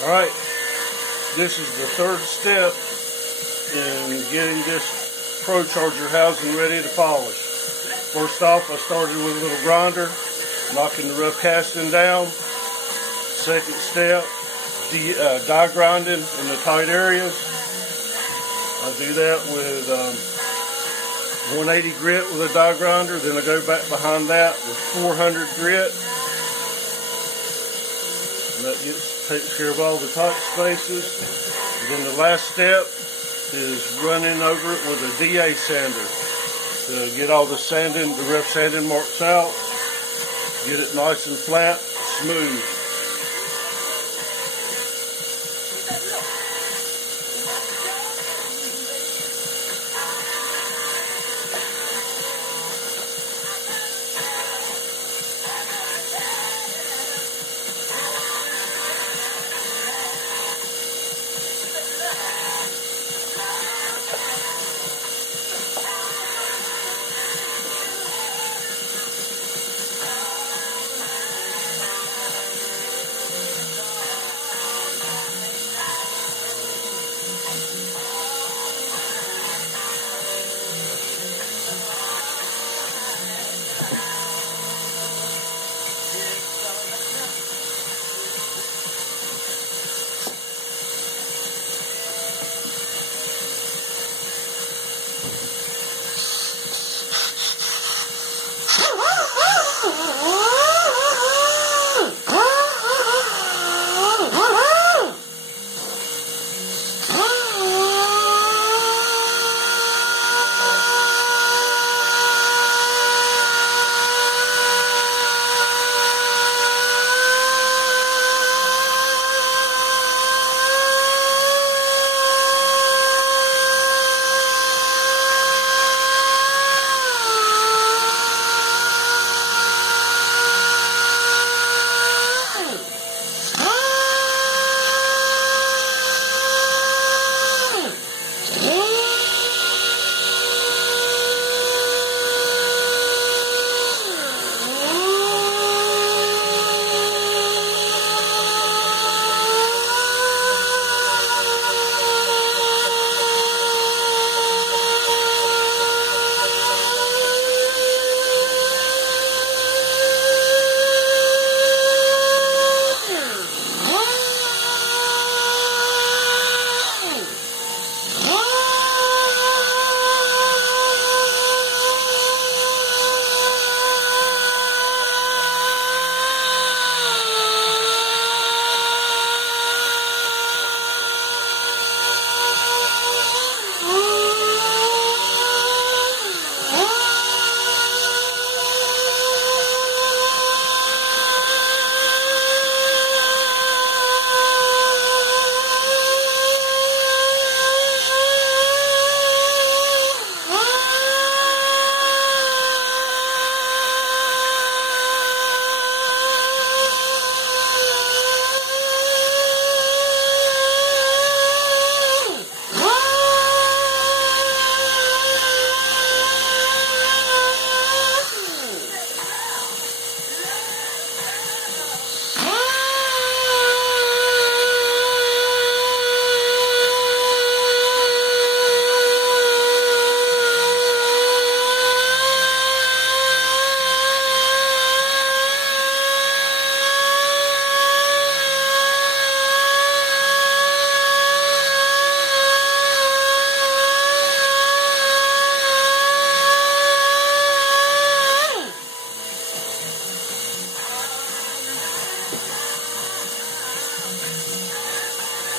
Alright, this is the third step in getting this procharger housing ready to polish. First off, I started with a little grinder, knocking the rough casting down. Second step, die grinding in the tight areas. I do that with 180 grit with a die grinder. Then I go back behind that with 400 grit. And that takes care of all the tight spaces. And then the last step is running over it with a DA sander to get all the sanding, the rough sanding marks out, get it nice and flat, smooth.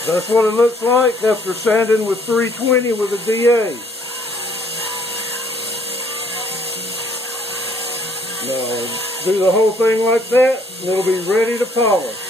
That's what it looks like after sanding with 320 with a DA. Now, do the whole thing like that, and it'll be ready to polish.